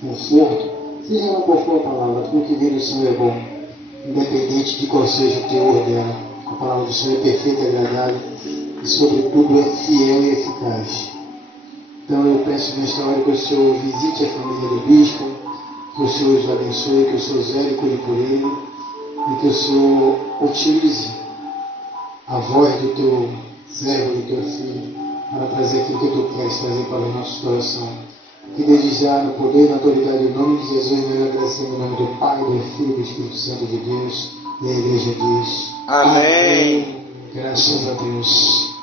conforto, seja lá qual for a palavra, porque vir do Senhor é bom, independente de qual seja o teor dela. A palavra do Senhor é perfeita e agradável e, sobretudo, é fiel e eficaz. Então eu peço nesta hora que o Senhor visite a família do bispo, que o Senhor os abençoe, que o Senhor zele e cuide por ele, e que o Senhor utilize a voz do teu servo, do teu filho, para trazer aquilo que tu queres trazer para o nosso coração. Que desde já, no poder e na autoridade do nome de Jesus, nós agradecemos em nome do Pai, do Filho e do Espírito Santo de Deus. E a igreja diz: Amém. Graças a Deus.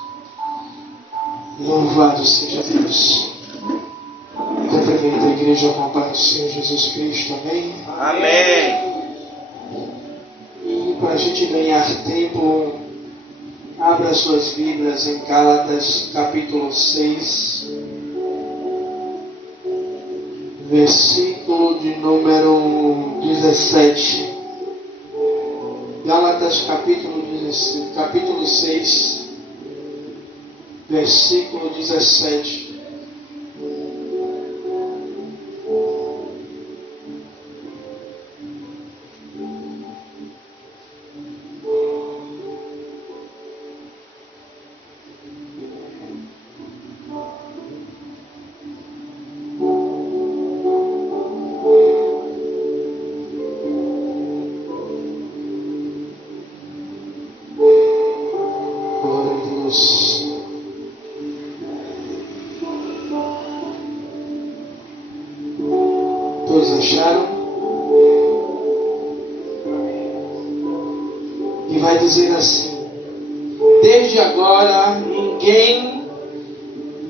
Louvado seja Deus. Cumprimento a igreja com a paz do Senhor Jesus Cristo. Amém? Amém. E para a gente ganhar tempo, abra suas Bíblias em Gálatas capítulo 6, versículo de número 17. Gálatas capítulo 6, versículo 17. Todos acharam? E vai dizer assim: desde agora ninguém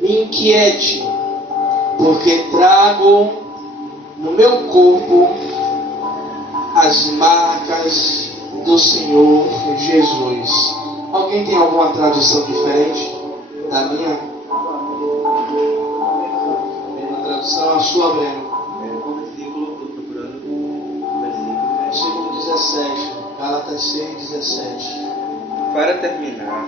me inquiete, porque trago no meu corpo as marcas do Senhor Jesus. Alguém tem alguma tradução diferente da minha? Mesma tradução, a sua, Breno. Versículo 17, Gálatas 6, 17. Para terminar,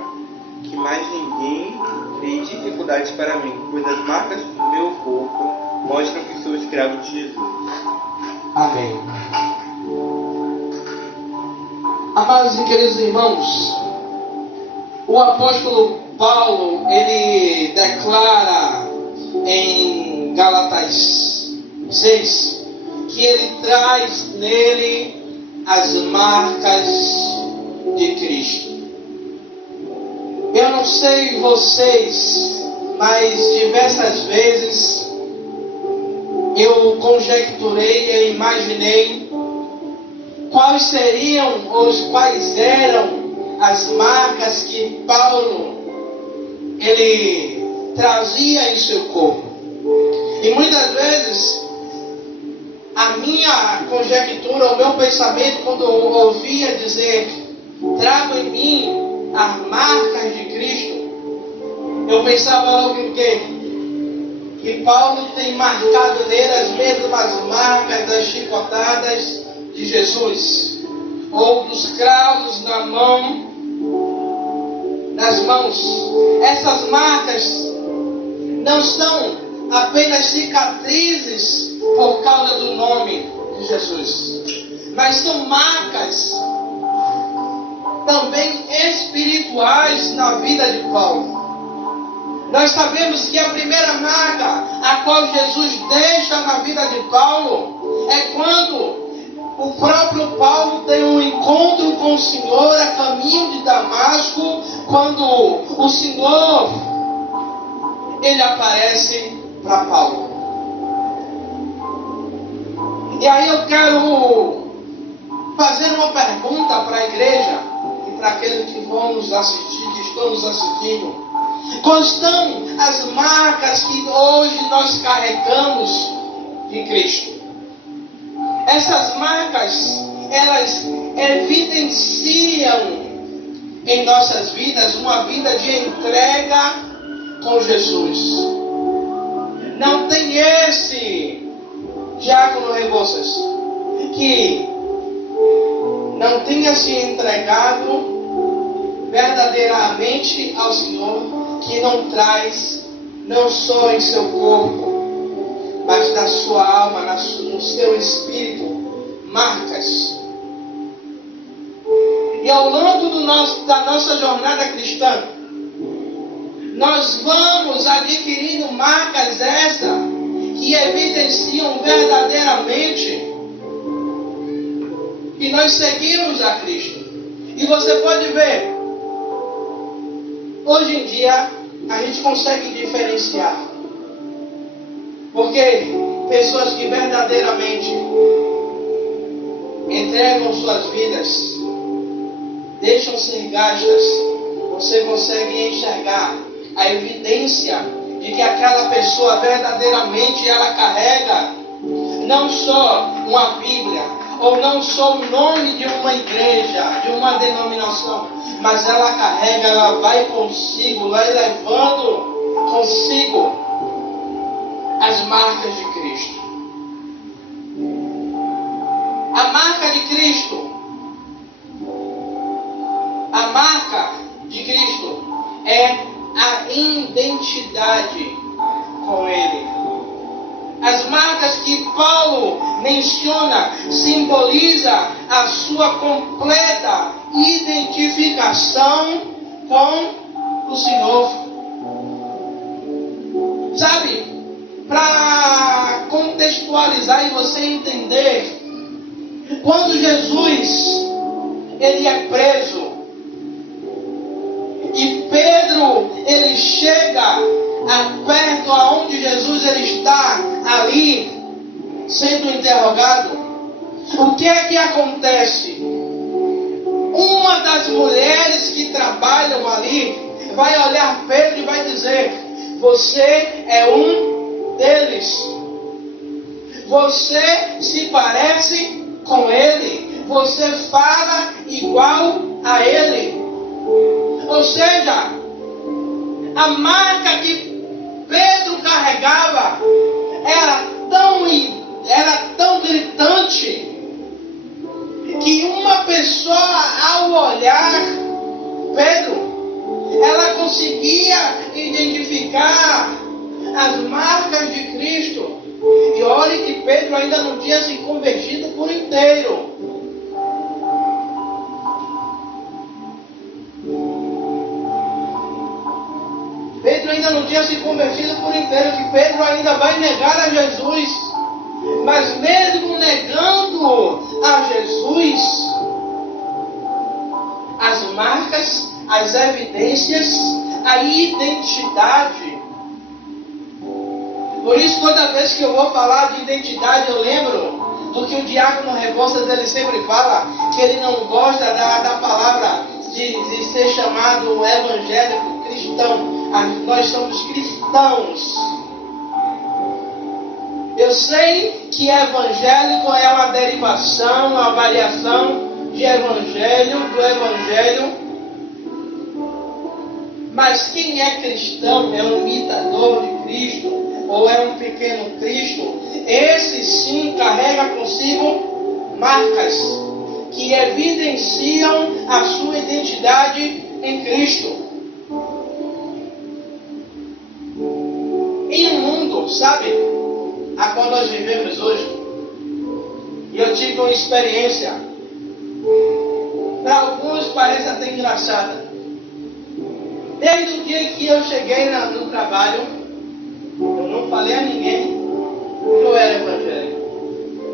que mais ninguém crie dificuldades para mim, pois as marcas do meu corpo mostram que sou escravo de Jesus. Amém. Amados e queridos irmãos, o apóstolo Paulo, ele declara em Gálatas 6 que ele traz nele as marcas de Cristo. Eu não sei vocês, mas diversas vezes eu conjecturei e imaginei quais eram as marcas que Paulo ele trazia em seu corpo. E muitas vezes a minha conjectura, o meu pensamento, quando eu ouvia dizer trago em mim as marcas de Cristo, eu pensava logo em quê? Que Paulo tem marcado nele as mesmas marcas das chicotadas de Jesus, ou dos cravos nas mãos. Essas marcas não são apenas cicatrizes por causa do nome de Jesus, mas são marcas também espirituais na vida de Paulo. Nós sabemos que a primeira marca a qual Jesus deixa na vida de Paulo é quando o próprio Paulo tem um encontro com o Senhor a caminho de Damasco, quando o Senhor ele aparece para Paulo. E aí eu quero fazer uma pergunta para a igreja e para aqueles que vão nos assistir, que estão nos assistindo. Quais estão as marcas que hoje nós carregamos de Cristo? Essas marcas, elas evidenciam em nossas vidas uma vida de entrega com Jesus. Não tem esse Diácono Rebouças que não tenha se entregado verdadeiramente ao Senhor, que não traz não só em seu corpo mas na sua alma, no seu espírito, marcas. E ao longo da nossa jornada cristã, nós vamos adquirindo marcas essas que evidenciam verdadeiramente que nós seguimos a Cristo. E você pode ver, hoje em dia a gente consegue diferenciar, porque pessoas que verdadeiramente entregam suas vidas, deixam ser gastas, você consegue enxergar a evidência de que aquela pessoa verdadeiramente ela carrega não só uma Bíblia, ou não só o nome de uma igreja, de uma denominação, mas ela carrega, ela vai consigo, vai levando consigo as marcas de Cristo. A marca de Cristo, a marca de Cristo é a identidade com Ele. As marcas que Paulo menciona simboliza a sua completa identificação com o Senhor. Sabe, para contextualizar e você entender, quando Jesus ele é preso e Pedro ele chega perto aonde Jesus ele está ali sendo interrogado, o que é que acontece? Uma das mulheres que trabalham ali vai olhar Pedro e vai dizer: você é um deles, você se parece com ele, você fala igual a ele. Ou seja, a marca que Pedro carregava era tão gritante que uma pessoa, ao olhar Pedro, ela conseguia identificar as marcas de Cristo. E olhe que Pedro ainda não tinha se convertido por inteiro. Pedro ainda não tinha se convertido por inteiro, que Pedro ainda vai negar a Jesus. Mas mesmo negando a Jesus, as marcas, as evidências, a identidade. Por isso, toda vez que eu vou falar de identidade, eu lembro do que o Diácono Rebouças ele sempre fala, que ele não gosta da palavra de ser chamado evangélico cristão. Nós somos cristãos. Eu sei que evangélico é uma derivação, uma variação de evangelho, do evangelho. Mas quem é cristão, é um imitador de Cristo, ou é um pequeno Cristo, esse sim carrega consigo marcas que evidenciam a sua identidade em Cristo. Em um mundo, sabe, a qual nós vivemos hoje, e eu tive uma experiência, para alguns parece até engraçada. Desde o dia que eu cheguei no trabalho, eu não falei a ninguém que eu era evangélico.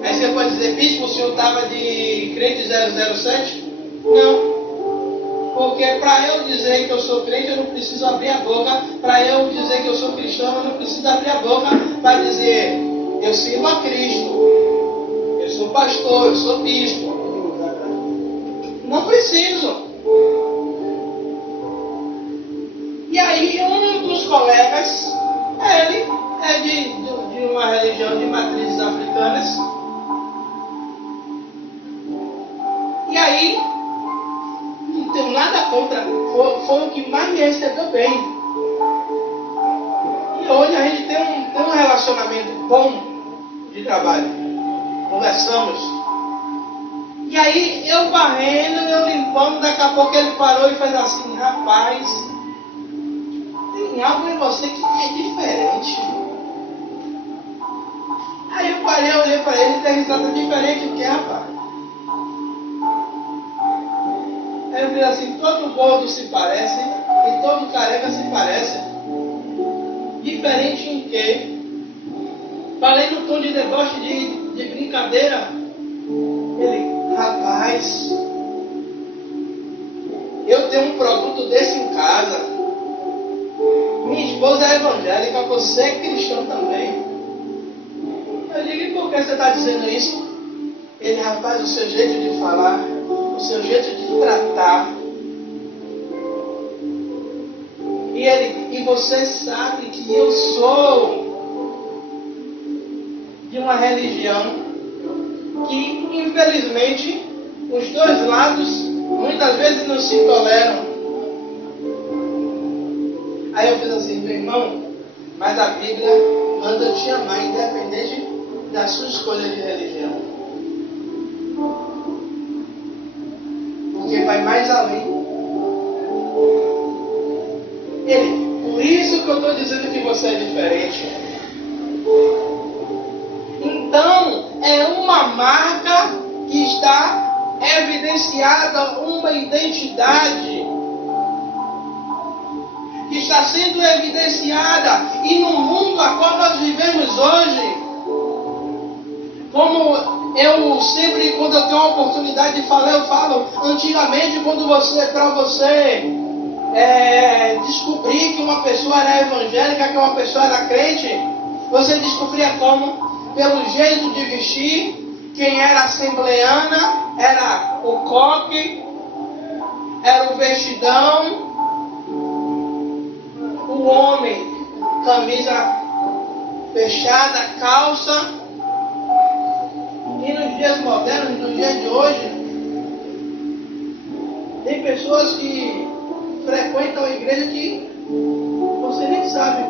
Aí você pode dizer: bispo, o senhor estava de crente 007? Não. Porque para eu dizer que eu sou crente, eu não preciso abrir a boca. Para eu dizer que eu sou cristão, eu não preciso abrir a boca para dizer: eu sirvo a Cristo, eu sou pastor, eu sou bispo. Não preciso. E aí um dos colegas, ele é de uma religião de matrizes africanas. E aí, não tenho nada contra, foi o que mais me recebeu bem. E hoje a gente tem um relacionamento bom de trabalho. Conversamos. E aí eu varrendo, eu limpando, daqui a pouco ele parou e fez assim: rapaz, tem algo em você que é diferente. parei, eu olhei para ele e tem risada diferente. O que é, rapaz? Aí eu falei assim, todo gordo se parece e todo careca se parece. Diferente em quê? Falei no tom de deboche, de brincadeira. Ele, rapaz, eu tenho um produto desse em casa. Minha esposa é evangélica, você é cristão também. Eu digo, e por que você está dizendo isso? Ele, rapaz, o seu jeito de falar, o seu jeito de tratar. E você sabe que eu sou de uma religião que, infelizmente, os dois lados muitas vezes não se toleram. Aí eu fiz assim, meu irmão, mas a Bíblia manda eu te amar, independente da sua escolha de religião. Porque vai mais além. Ele, por isso que eu estou dizendo que você é diferente. Então, é uma marca que está evidenciada, uma identidade que está sendo evidenciada. E no mundo a qual nós vivemos hoje, como eu sempre, quando eu tenho a oportunidade de falar, eu falo, antigamente, quando para você descobrir que uma pessoa era evangélica, que uma pessoa era crente, você descobria como? Pelo jeito de vestir. Quem era assembleana era o coque, era o vestidão. O homem, camisa fechada, calça. E nos dias modernos, nos dias de hoje, tem pessoas que frequentam a igreja que você nem sabe.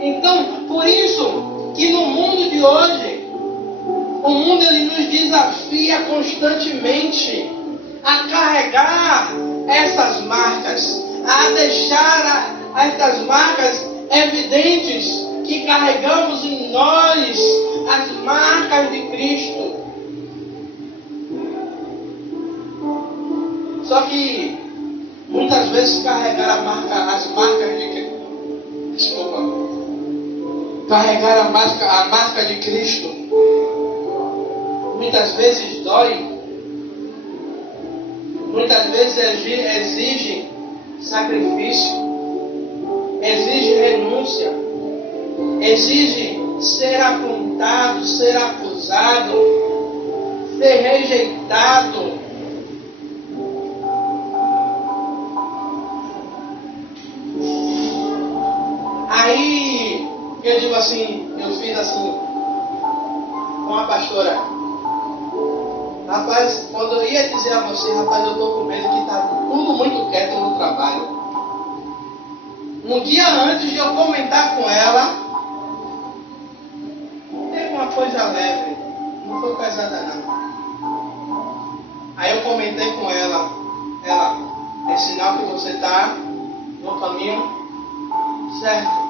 Então, por isso que no mundo de hoje, o mundo ele nos desafia constantemente a carregar essas marcas, a deixar essas marcas evidentes que carregamos em nós, as marcas de Cristo. Só que muitas vezes carregar as marcas de Cristo. Desculpa. Carregar a marca de Cristo muitas vezes dói, muitas vezes exige sacrifício, exige renúncia, exige ser apontado, ser acusado, ser rejeitado. Aí eu digo assim, eu fiz assim com a pastora. Rapaz, quando eu ia dizer a você, rapaz, eu estou com medo que está tudo muito quieto no trabalho. Um dia antes de eu comentar com ela, teve uma coisa leve, não foi pesada não. Aí eu comentei com ela, é sinal que você está no caminho certo.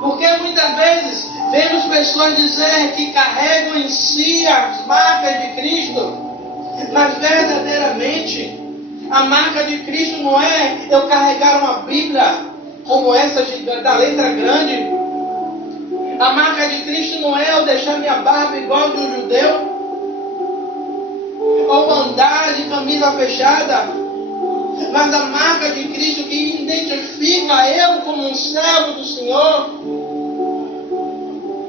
Porque muitas vezes vemos pessoas dizer que carregam em si as marcas de Cristo, mas verdadeiramente a marca de Cristo não é eu carregar uma Bíblia como essa da letra grande. A marca de Cristo não é eu deixar minha barba igual de um judeu, ou andar de camisa fechada. Mas a marca de Cristo que identifica eu como um servo do Senhor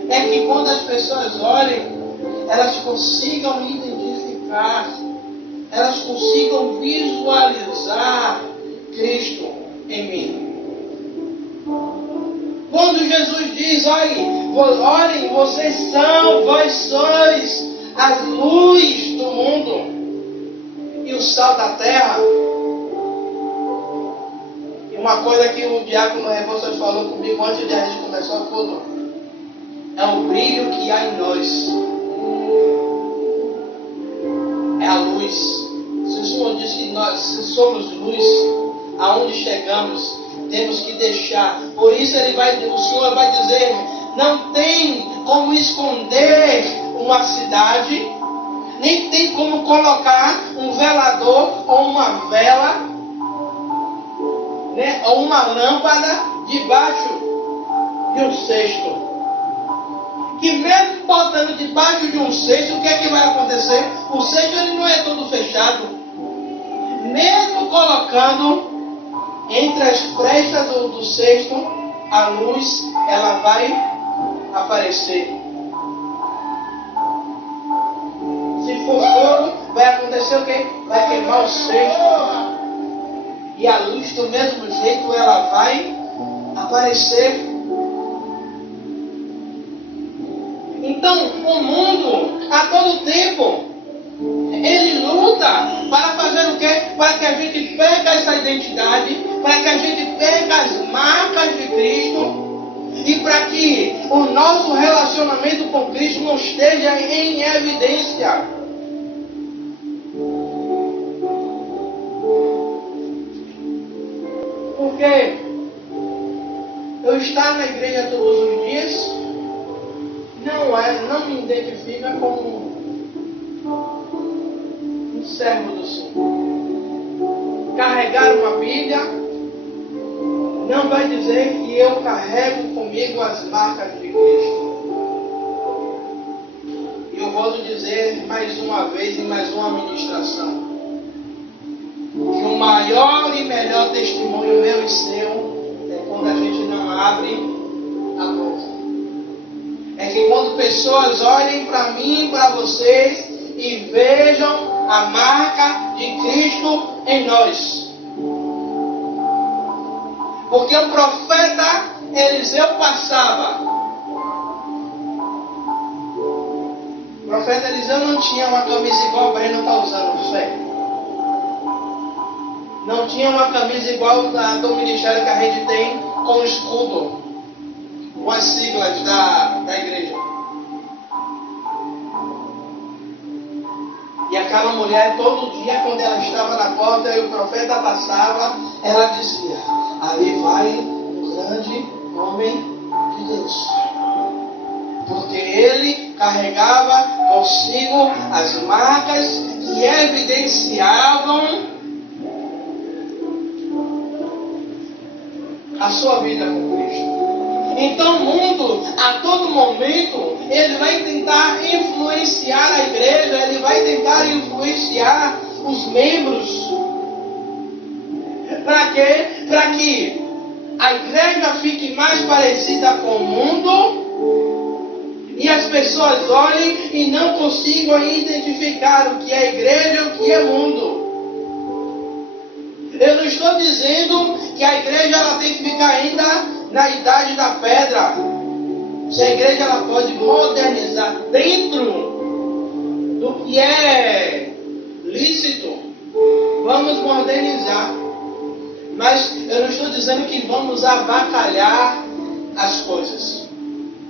é que quando as pessoas olhem, elas consigam identificar, elas consigam visualizar Cristo em mim. Quando Jesus diz, olhem, vós sois as luzes do mundo e o sal da terra. Uma coisa que o diácono Rebouças falou comigo antes de a gente começar o culto, é o brilho que há em nós. É a luz. Se o Senhor diz que nós somos luz, aonde chegamos, temos que deixar. Por isso o Senhor vai dizer, não tem como esconder uma cidade, nem tem como colocar um velador ou uma vela, né, ou uma lâmpada debaixo de um cesto. Que mesmo botando debaixo de um cesto, o que é que vai acontecer? O cesto ele não é todo fechado. Mesmo colocando entre as frestas do cesto, a luz ela vai aparecer. Se for fogo, vai acontecer o quê? Vai queimar o cesto. E a luz do mesmo jeito ela vai aparecer. Então o mundo a todo tempo ele luta para fazer o quê? Para que a gente perca essa identidade, para que a gente perca as marcas de Cristo e para que o nosso relacionamento com Cristo não esteja em evidência. Porque eu estar na igreja todos os dias não me identifica como um servo do Senhor. Carregar uma Bíblia não vai dizer que eu carrego comigo as marcas de Cristo. E eu vou dizer mais uma vez em mais uma ministração, que o maior e melhor testemunho meu e seu é quando a gente não abre a boca. É que quando pessoas olhem para mim, para vocês e vejam a marca de Cristo em nós. Porque o profeta Eliseu passava. O profeta Eliseu não tinha uma camisa igual o Breno está usando, fé. Não tinha uma camisa igual do ministério que a gente tem com o escudo, com as siglas da igreja. E aquela mulher, todo dia, quando ela estava na porta e o profeta passava, ela dizia, ali vai um grande homem de Deus. Porque ele carregava consigo as marcas que evidenciavam a sua vida com Cristo. Então o mundo, a todo momento, ele vai tentar influenciar a igreja, ele vai tentar influenciar os membros. Para quê? Para que a igreja fique mais parecida com o mundo e as pessoas olhem e não consigam identificar o que é igreja e o que é mundo. Eu não estou dizendo que a igreja ela tem que ficar ainda na idade da pedra. Se a igreja ela pode modernizar dentro do que é lícito, vamos modernizar. Mas eu não estou dizendo que vamos avacalhar as coisas.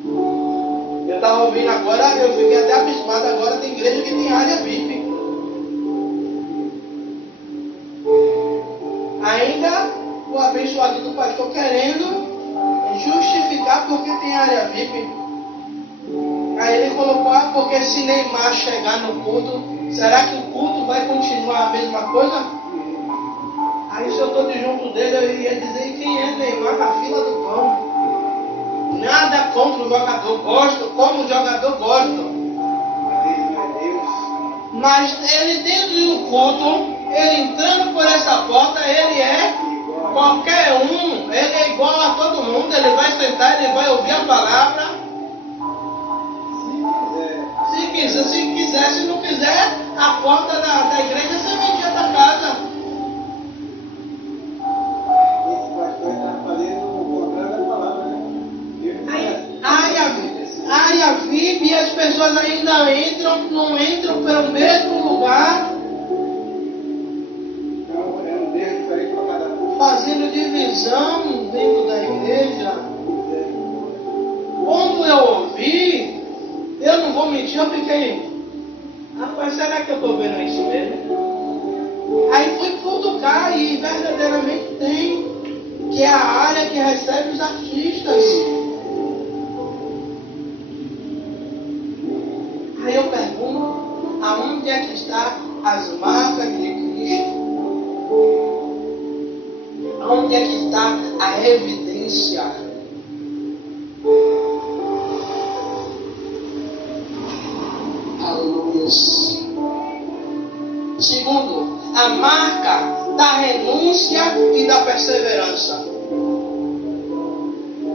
Eu estava ouvindo agora, eu fiquei até abismado, agora tem igreja que tem área VIP. Ainda o abençoado do pastor querendo justificar porque tem área VIP. Aí ele colocou, porque se Neymar chegar no culto, será que o culto vai continuar a mesma coisa? Aí se eu estou de junto dele, eu ia dizer quem é Neymar na fila do pão. Nada contra o jogador, gosto, como o jogador gosto. Mas ele dentro do culto, ele entrando por essa porta, ele é qualquer um, ele é igual a todo mundo, ele vai sentar, ele vai ouvir a palavra. Se quiser, se não quiser, a porta da igreja você vendia da casa. Esse pastor está fazendo o contrário da palavra, né? Área VIP e as pessoas ainda não entram pelo mesmo lugar. Fazendo divisão dentro da igreja. Quando eu ouvi, eu não vou mentir, eu fiquei, rapaz, será que eu estou vendo isso mesmo? Aí fui cutucar e verdadeiramente tem. que é a área que recebe os artistas. Aí eu pergunto, aonde é que estão as marcas de Cristo? Aonde é que está a evidência? Aleluia. Segundo, a marca da renúncia e da perseverança.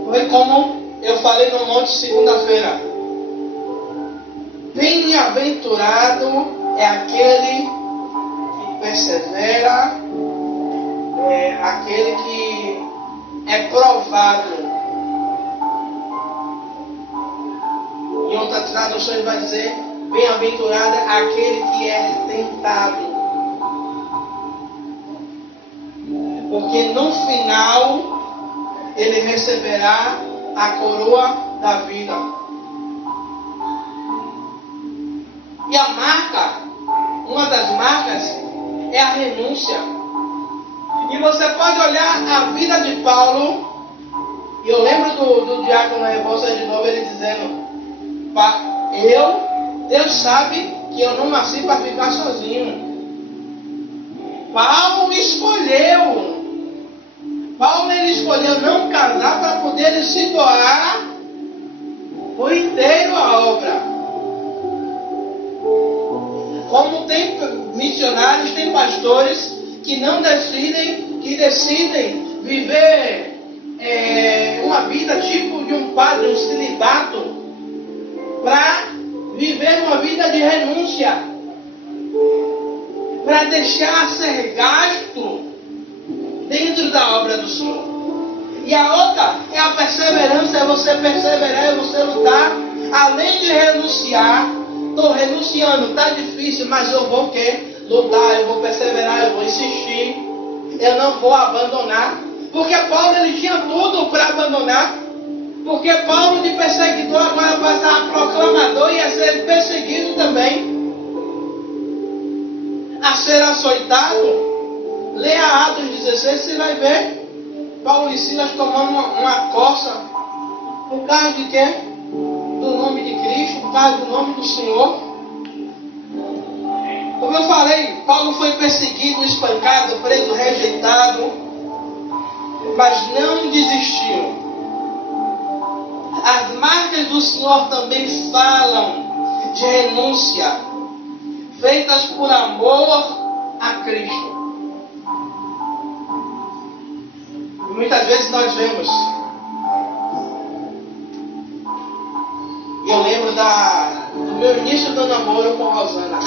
Foi como eu falei no monte segunda-feira. Bem-aventurado é aquele que persevera, é aquele que é provado. Em outras traduções vai dizer, bem-aventurado é aquele que é tentado. Porque no final ele receberá a coroa da vida. E a marca, uma das marcas, é a renúncia. E você pode olhar a vida de Paulo, e eu lembro do diácono Rebouça de novo, ele dizendo, Deus sabe que eu não nasci para ficar sozinho. Paulo ele escolheu não casar para poder ele se doar por inteiro à obra. Como tem missionários, tem pastores que decidem viver uma vida tipo de um padre, um celibato, para viver uma vida de renúncia, para deixar ser gasto dentro da obra do Senhor. E a outra é a perseverança, é você perseverar, é você lutar, além de renunciar. Estou renunciando, está difícil, mas eu vou lutar, eu vou perseverar, eu vou insistir, eu não vou abandonar. Porque Paulo ele tinha tudo para abandonar. Porque Paulo de perseguidor agora passa a proclamador e a ser perseguido também, a ser açoitado. Leia Atos 16, você vai ver Paulo e Silas tomando uma coça. Por causa de quê? Do nome de Cristo, por causa do nome do Senhor. Como eu falei, Paulo foi perseguido, espancado, preso, rejeitado, mas não desistiu. As marcas do Senhor também falam de renúncia, feitas por amor a Cristo. E muitas vezes nós vemos, e eu lembro do meu início do namoro com Rosana.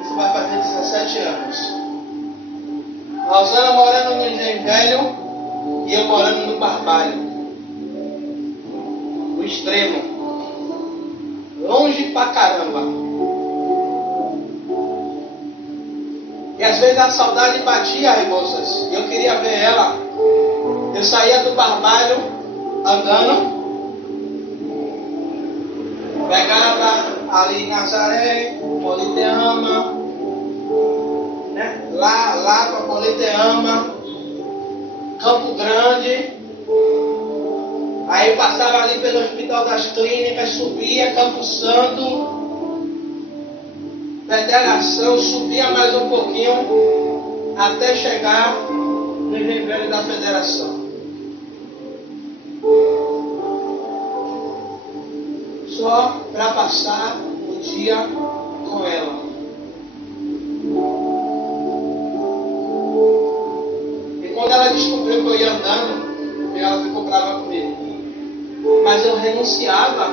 Isso vai fazer 17 anos. Rosana morando no Engenho Velho e eu morando no Barbalho. O extremo. Longe pra caramba. E às vezes a saudade batia, Rebouças. Eu queria ver ela. Eu saía do Barbalho andando. Pegava ali em Nazaré, Politeama, né? Lá para Politeama, Campo Grande. Aí passava ali pelo Hospital das Clínicas, subia Campo Santo, Federação, subia mais um pouquinho até chegar no Engenho Velho da Federação. Só para passar o dia com ela. E quando ela descobriu que eu ia andando, ela ficou brava comigo. Mas eu renunciava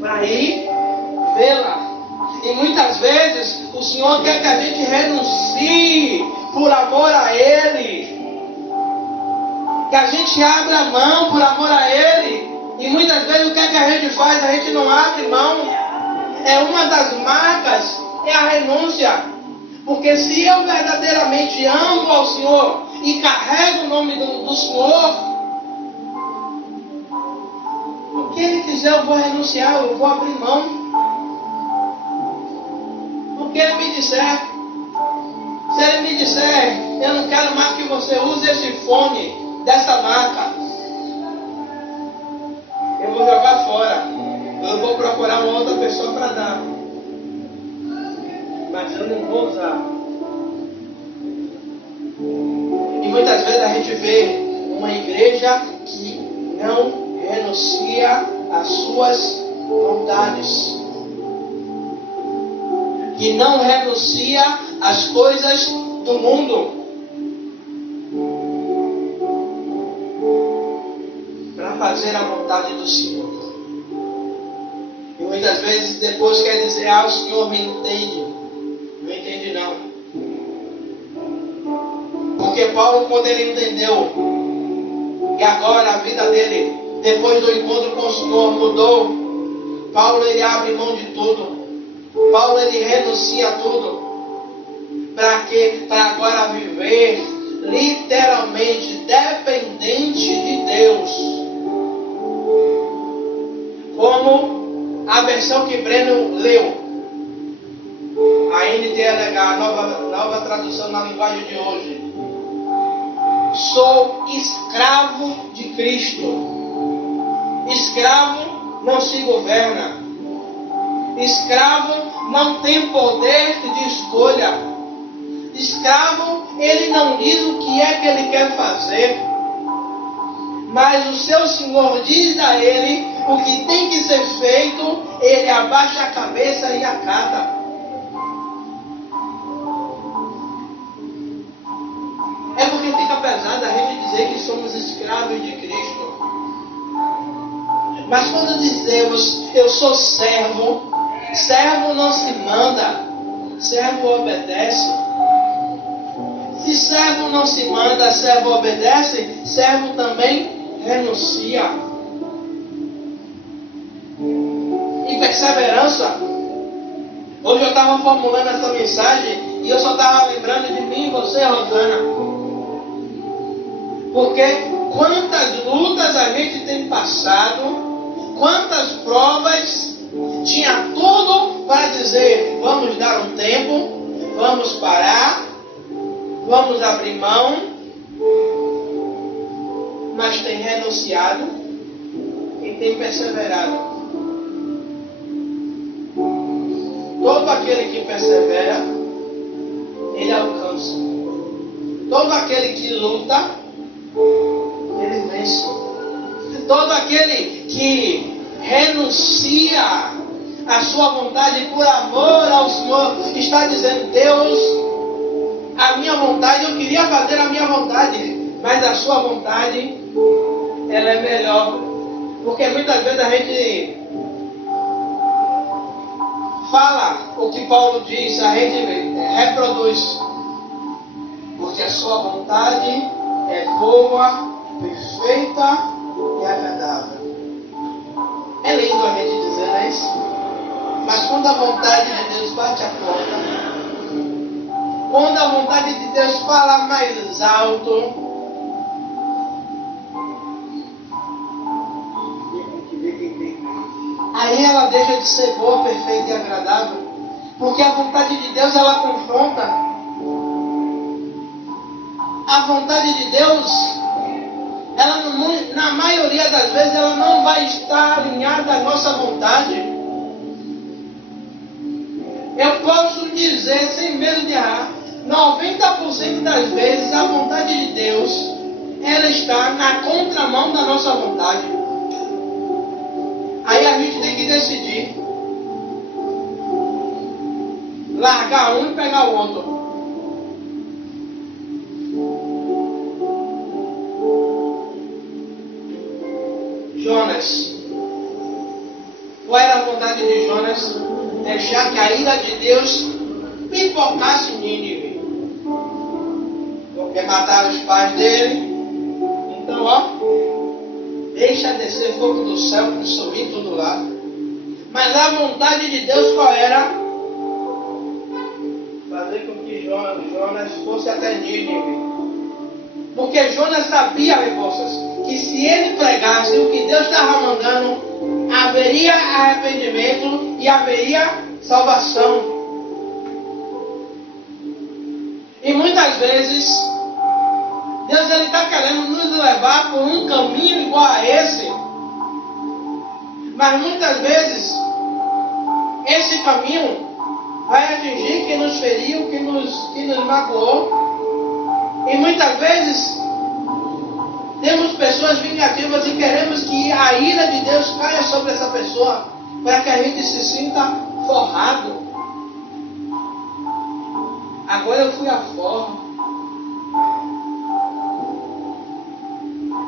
para ir vê-la. E muitas vezes o Senhor quer que a gente renuncie por amor a Ele. Que a gente abra mão por amor a Ele. E muitas vezes o que a gente faz? A gente não abre mão. É uma das marcas, é a renúncia. Porque se eu verdadeiramente amo ao Senhor e carrego o nome do Senhor, o que Ele quiser eu vou renunciar, eu vou abrir mão. O que Ele me disser. Se ele me disser, eu não quero mais que você use esse fone dessa marca, eu vou jogar fora. Eu vou procurar uma outra pessoa para dar. Mas eu não vou usar. E muitas vezes a gente vê uma igreja que não renuncia às suas vontades, que não renuncia às coisas do mundo, para fazer a vontade do Senhor. E muitas vezes depois quer dizer, o Senhor me entende. Não entende não. Porque Paulo, quando ele entendeu que agora a vida dele, depois do encontro com o Senhor, mudou, Paulo ele abre mão de tudo. Paulo ele renuncia a tudo. Para quê? Para agora viver literalmente dependente de Deus. Como a versão que Breno leu, a NTLH, a nova tradução na linguagem de hoje. Sou escravo de Cristo. Escravo não se governa. Escravo não tem poder de escolha. Escravo, ele não diz o que é que ele quer fazer, mas o seu Senhor diz a ele o que tem que ser feito, ele abaixa a cabeça e acata. É porque fica pesado a gente dizer que somos escravos de Cristo. Mas quando dizemos, eu sou servo, servo não se manda, servo obedece. Se servo não se manda, servo obedece, servo também renuncia. E perseverança. Hoje eu estava formulando essa mensagem e eu só estava lembrando de mim e você, Rosana. Porque quantas lutas a gente tem passado, quantas provas, tinha tudo para dizer, vamos dar um tempo, vamos parar, vamos abrir mão, mas tem renunciado e tem perseverado. Todo aquele que persevera, ele alcança. Todo aquele que luta, ele vence. Todo aquele que renuncia à sua vontade por amor ao Senhor, está dizendo, Deus, a minha vontade, eu queria fazer a minha vontade, mas a sua vontade, ela é melhor. Porque muitas vezes a gente fala o que Paulo diz, a gente reproduz. Porque a sua vontade é boa, perfeita e agradável. É lindo a gente dizer, não é isso? Mas quando a vontade de Deus bate a porta, quando a vontade de Deus fala mais alto, aí ela deixa de ser boa, perfeita e agradável. Porque a vontade de Deus, ela confronta. A vontade de Deus, ela na maioria das vezes, ela não vai estar alinhada à nossa vontade. Eu posso dizer, sem medo de errar, 90% das vezes a vontade de Deus, ela está na contramão da nossa vontade. Aí a gente tem que decidir. Largar um e pegar o outro. Jonas. Qual era a vontade de Jonas? Deixar que a ira de Deus pipocasse em Nínive. Porque mataram os pais dele. Então, deixa descer fogo do céu, consumir tudo lá. Mas a vontade de Deus qual era? Fazer com que Jonas fosse até Nínive. Porque Jonas sabia, moças, que se ele pregasse o que Deus estava mandando, haveria arrependimento e haveria salvação. E muitas vezes, Deus está querendo nos levar por um caminho igual a esse. Mas muitas vezes, esse caminho vai atingir quem nos feriu, quem nos magoou. E muitas vezes, temos pessoas vingativas e queremos que a ira de Deus caia sobre essa pessoa, para que a gente se sinta forrado. Agora eu fui a forma.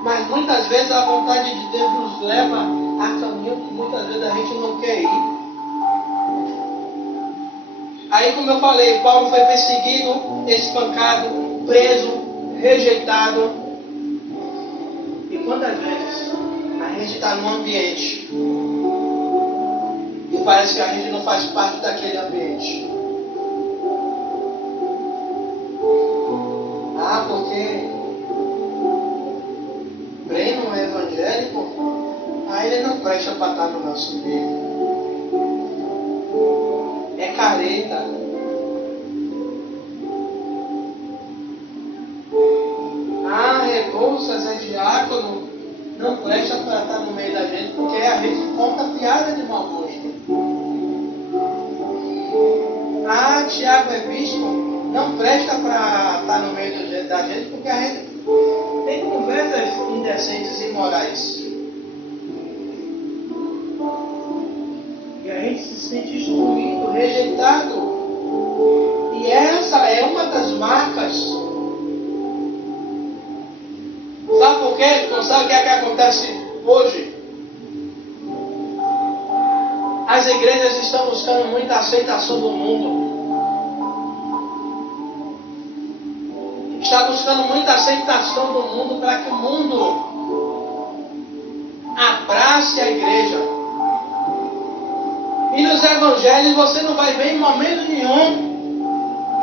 Mas muitas vezes a vontade de Deus nos leva a caminho que muitas vezes a gente não quer ir. Aí, como eu falei, Paulo foi perseguido, espancado, preso, rejeitado. E quantas vezes a gente está num ambiente e parece que a gente não faz parte daquele ambiente? Ah, porque Breno é evangélico, aí ele não presta para estar no nosso meio. É careta. Ah, Rebouças é diácono, não presta para estar no meio da gente, porque a gente conta piada de mau gosto. Ah, Tiago é bispo, não presta para estar no meio da gente, porque a gente tem conversas indecentes e imorais. E a gente se sente excluído, rejeitado. E essa é uma das marcas. Sabe por quê? Não sabe o que é que acontece hoje? As igrejas estão buscando muita aceitação do mundo. Está buscando muita aceitação do mundo para que o mundo abrace a igreja. E nos evangelhos você não vai ver em momento nenhum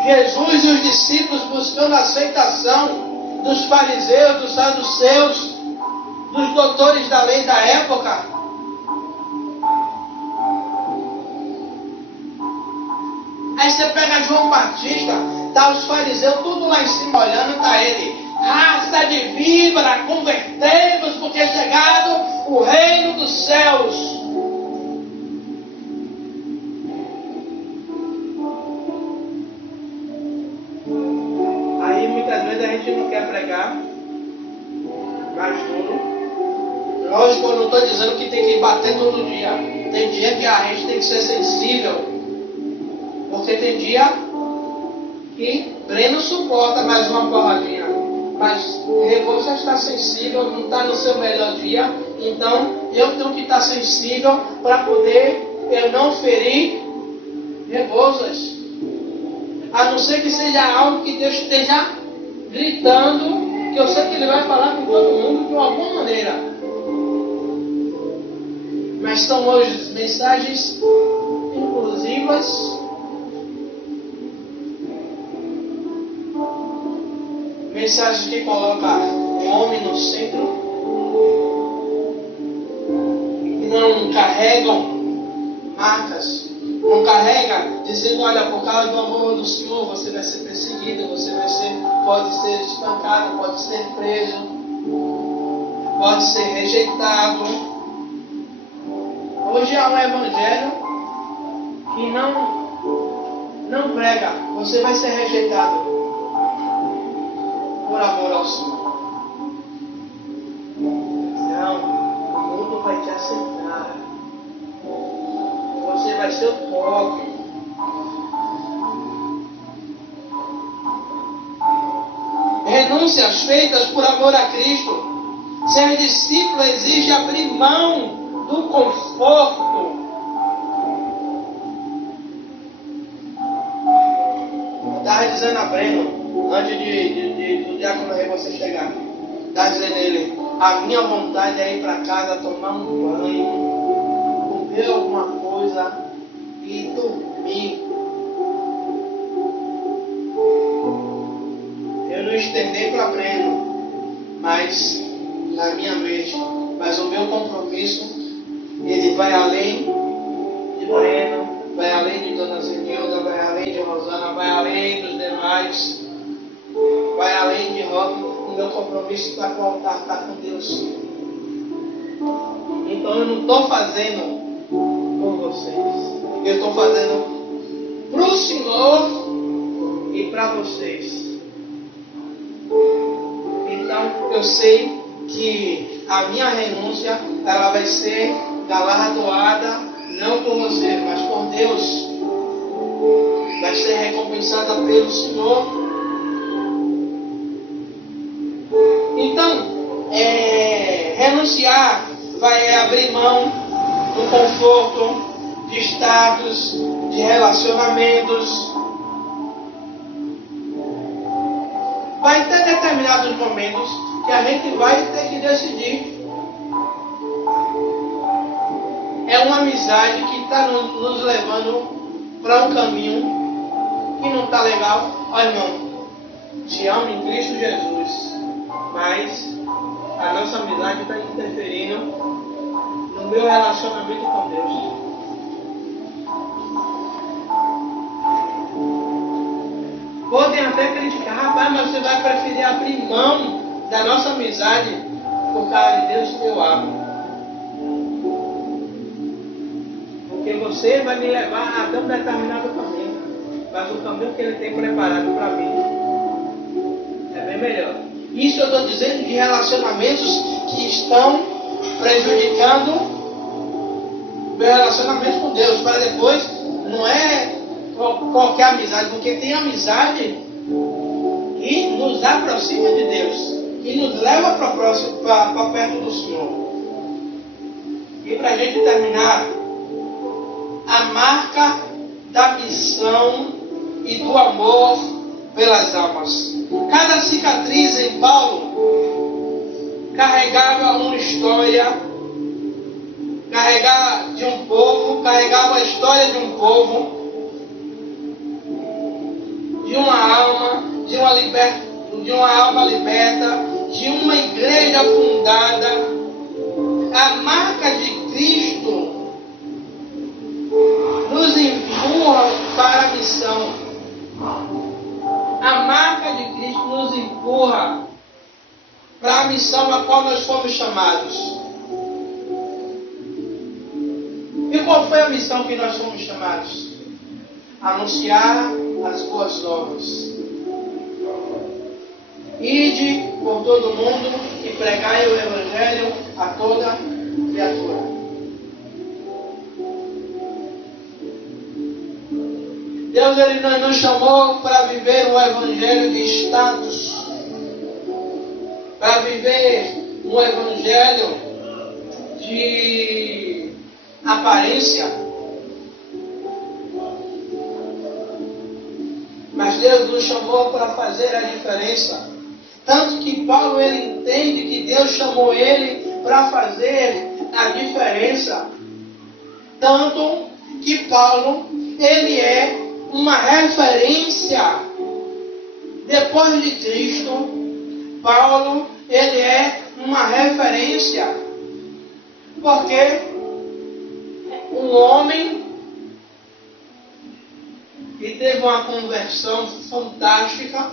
Jesus e os discípulos buscando a aceitação dos fariseus, dos saduceus, dos doutores da lei da época. Aí você pega João Batista, tá os fariseus tudo lá em cima olhando, tá ele: raça de víbora, convertei-vos, porque é chegado o reino dos céus. Aí muitas vezes a gente não quer pregar mais duro. Lógico, eu não estou dizendo que tem que bater todo dia. Tem dia que a gente tem que ser sensível. Porque tem dia que Breno suporta mais uma porradinha. Mas Rebouças está sensível, não está no seu melhor dia. Então eu tenho que estar sensível para poder eu não ferir Rebouças. A não ser que seja algo que Deus esteja gritando, que eu sei que Ele vai falar com todo mundo de alguma maneira. Mas são hoje mensagens inclusivas, mensagens que colocam o homem no centro, que não carregam marcas, não carrega dizendo: olha, por causa do amor do Senhor você vai ser perseguido, você pode ser espancado, pode ser preso, pode ser rejeitado. Hoje há um evangelho que não prega, você vai ser rejeitado por amor ao Senhor. Não, o mundo vai te aceitar. Você vai ser o top. Renúncias feitas por amor a Cristo. Ser discípulo exige abrir mão do conforto. Eu estava dizendo a Breno, antes do diácono aí você chegar, estava dizendo a ele: a minha vontade é ir para casa, tomar um banho, comer alguma coisa e dormir. Eu não estendei para Breno, mas na minha mente, mas o meu compromisso, ele vai além de Breno, vai além de Dona Zenilda, vai além de Rosana, vai além dos demais. o meu compromisso está com o altar, está com Deus. Então eu não estou fazendo por vocês. Eu estou fazendo para o Senhor e para vocês. Então eu sei que a minha renúncia ela vai ser galardoada não por você, mas por Deus. Vai ser recompensada pelo Senhor. Então, renunciar vai abrir mão do conforto, de status, de relacionamentos. Vai ter determinados momentos que a gente vai ter que decidir. É uma amizade que está nos levando para um caminho que não está legal. Olha, irmão, te amo em Cristo Jesus, mas a nossa amizade está interferindo no meu relacionamento com Deus. Podem até criticar, rapaz, mas você vai preferir abrir mão da nossa amizade por causa de Deus que eu amo. Porque você vai me levar até um determinado caminho, mas o caminho que Ele tem preparado para mim é bem melhor. Isso eu estou dizendo de relacionamentos que estão prejudicando meu relacionamento com Deus, para depois não é qualquer amizade, porque tem amizade que nos aproxima de Deus, que nos leva para perto do Senhor. E para a gente terminar, a marca da missão e do amor pelas almas. Cada cicatriz em Paulo carregava uma história, carregava de um povo, carregava a história de um povo, de uma alma, de uma alma liberta, de uma igreja fundada. A marca de Cristo nos empurra para a missão. A marca de Cristo nos empurra para a missão a qual nós fomos chamados. E qual foi a missão que nós fomos chamados? Anunciar as boas novas. Ide por todo o mundo e pregai o Evangelho a toda criatura. Deus ele não nos chamou para viver um Evangelho de status, para viver um Evangelho de aparência. Mas Deus nos chamou para fazer a diferença. Tanto que Paulo ele entende que Deus chamou ele para fazer a diferença. Tanto que Paulo ele é uma referência. Depois de Cristo, Paulo ele é uma referência. Porque um homem que teve uma conversão fantástica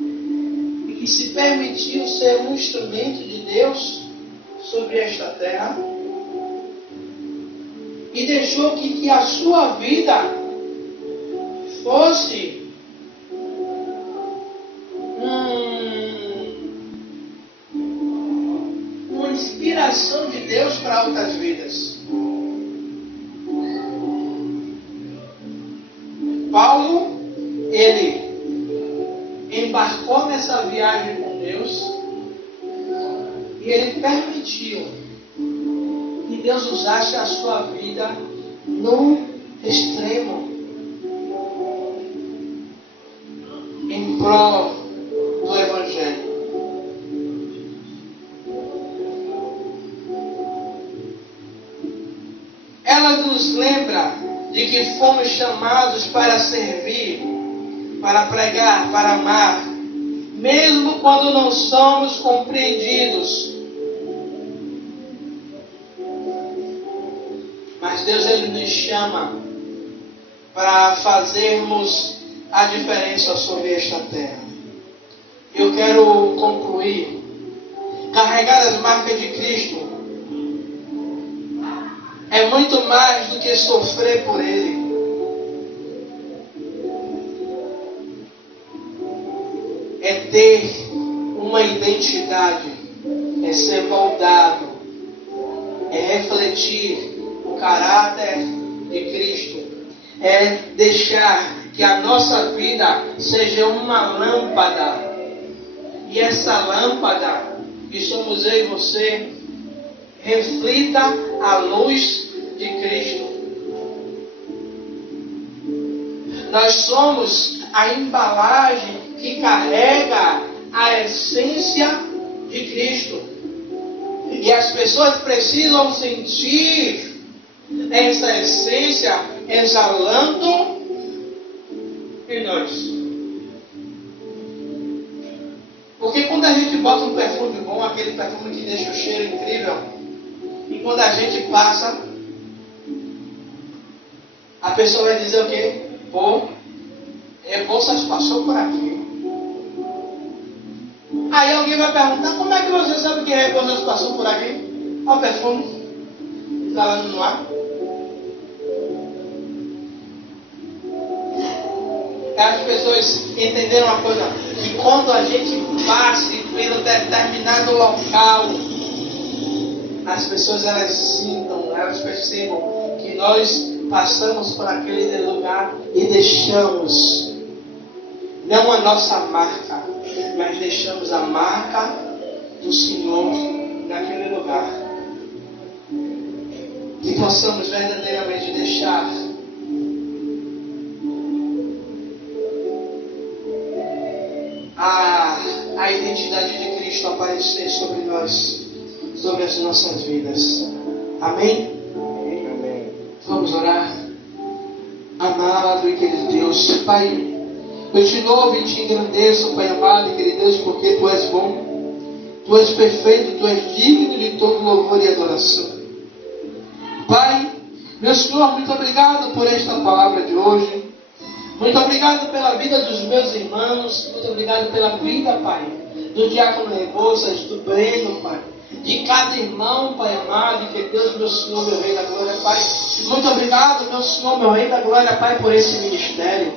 e que se permitiu ser um instrumento de Deus sobre esta terra e deixou que a sua vida fosse uma inspiração de Deus para outras vidas. Paulo, ele embarcou nessa viagem com Deus e ele permitiu que Deus usasse a sua vida no extremo em prol do Evangelho. Ela nos lembra de que fomos chamados para servir, para pregar, para amar, mesmo quando não somos compreendidos. Mas Deus ele nos chama para fazermos a diferença sobre esta terra. eu quero concluir. Carregar as marcas de Cristo é muito mais do que sofrer por Ele. É ter uma identidade, é ser moldado, é refletir o caráter de Cristo, é deixar que a nossa vida seja uma lâmpada, e essa lâmpada, que somos eu e você, reflita a luz de Cristo. Nós somos a embalagem que carrega a essência de Cristo. E as pessoas precisam sentir essa essência exalando em nós. Porque quando a gente bota um perfume bom, aquele perfume que deixa o cheiro incrível, e quando a gente passa, a pessoa vai dizer o quê? Pô, Rebouças passou por aqui. Aí alguém vai perguntar, como é que você sabe que Rebouças passou por aqui? Olha o perfume, está lá no ar. As pessoas entenderam uma coisa, que quando a gente passe pelo determinado local, as pessoas elas sintam, elas percebam que nós passamos por aquele lugar e deixamos não a nossa marca, mas deixamos a marca do Senhor naquele lugar. Que possamos verdadeiramente deixar a identidade de Cristo aparecer sobre nós, sobre as nossas vidas. Amém? Amém. Vamos orar. Amado e querido Deus, Pai, eu te louvo e te engrandeço, Pai amado e querido Deus, porque Tu és bom, Tu és perfeito, Tu és digno de todo louvor e adoração. Pai, meu Senhor, muito obrigado por esta palavra de hoje. Muito obrigado pela vida dos meus irmãos. Muito obrigado pela vida, Pai, do diácono Rebouças, do Breno, Pai, de cada irmão, Pai amado, e que Deus, meu Senhor, meu Rei da Glória, Pai. Muito obrigado, meu Senhor, meu Rei da Glória, Pai, por esse ministério.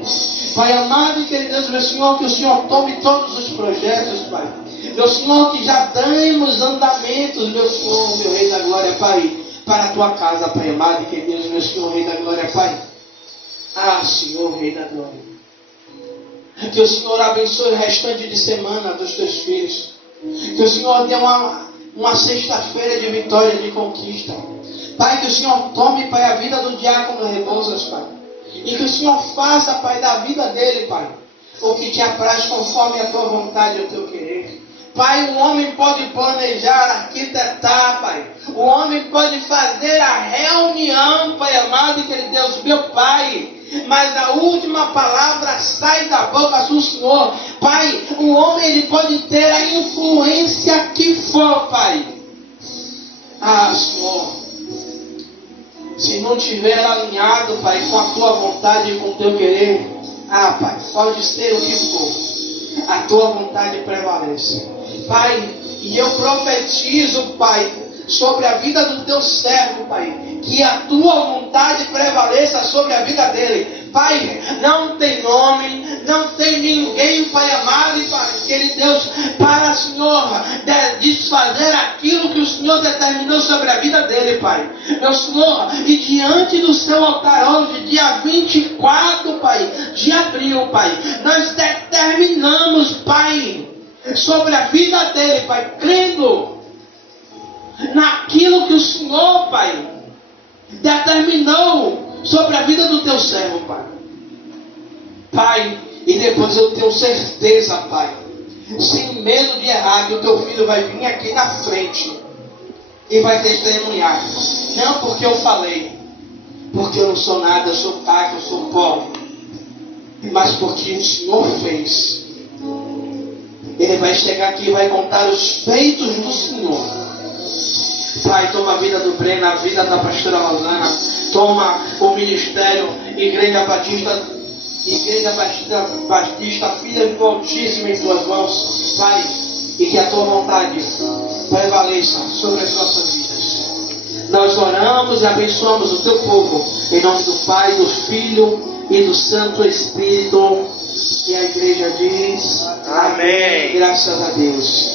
Pai amado e querido Deus, meu Senhor, que o Senhor tome todos os projetos, Pai. Meu Senhor, que já demos andamentos, meu Senhor, meu Rei da Glória, Pai, para a Tua casa, Pai amado e querido Deus, meu Senhor, Rei da Glória, Pai. Ah, Senhor, Rei da Glória. Que o Senhor abençoe o restante de semana dos Teus filhos. Que o Senhor dê uma sexta-feira de vitória, de conquista. Pai, que o Senhor tome, Pai, a vida do diácono Rebouças, Pai. E que o Senhor faça, Pai, da vida dele, Pai, o que te apraz conforme a Tua vontade e o Teu querer. Pai, o homem pode planejar, arquitetar, Pai. O homem pode fazer a reunião, Pai amado e querido Deus, meu Pai. Mas a última palavra sai da boca do Senhor. Pai, o homem ele pode ter a influência que for, Pai. Ah, Senhor, se não tiver alinhado, Pai, com a Tua vontade e com o Teu querer, ah, Pai, pode ser o que for, a Tua vontade prevalece. Pai, e eu profetizo, Pai, sobre a vida do Teu servo, Pai, que a Tua vontade prevaleça sobre a vida dele. Pai, não tem nome, não tem ninguém, Pai amado e Pai, querido Deus, para, Senhor, desfazer aquilo que o Senhor determinou sobre a vida dele, Pai. Meu Senhor, e diante do Seu altar hoje, dia 24, Pai, de abril, Pai, nós determinamos, Pai, sobre a vida dele, Pai, crendo naquilo que o Senhor, Pai, determinou sobre a vida do Teu servo, Pai. Pai, e depois eu tenho certeza, Pai, sem medo de errar, que o Teu filho vai vir aqui na frente e vai testemunhar. Não porque eu falei, porque eu não sou nada, eu sou fraco, eu sou pobre, mas porque o Senhor fez. Ele vai chegar aqui e vai contar os feitos do Senhor. Pai, toma a vida do Breno, a vida da pastora Rosana, toma o ministério Igreja Batista Igreja Batista, Filha do Altíssimo em tuas mãos, Pai, e que a tua vontade prevaleça sobre as nossas vidas. Nós oramos e abençoamos o teu povo, em nome do Pai, do Filho e do Santo Espírito. E a igreja diz: Amém. Graças a Deus.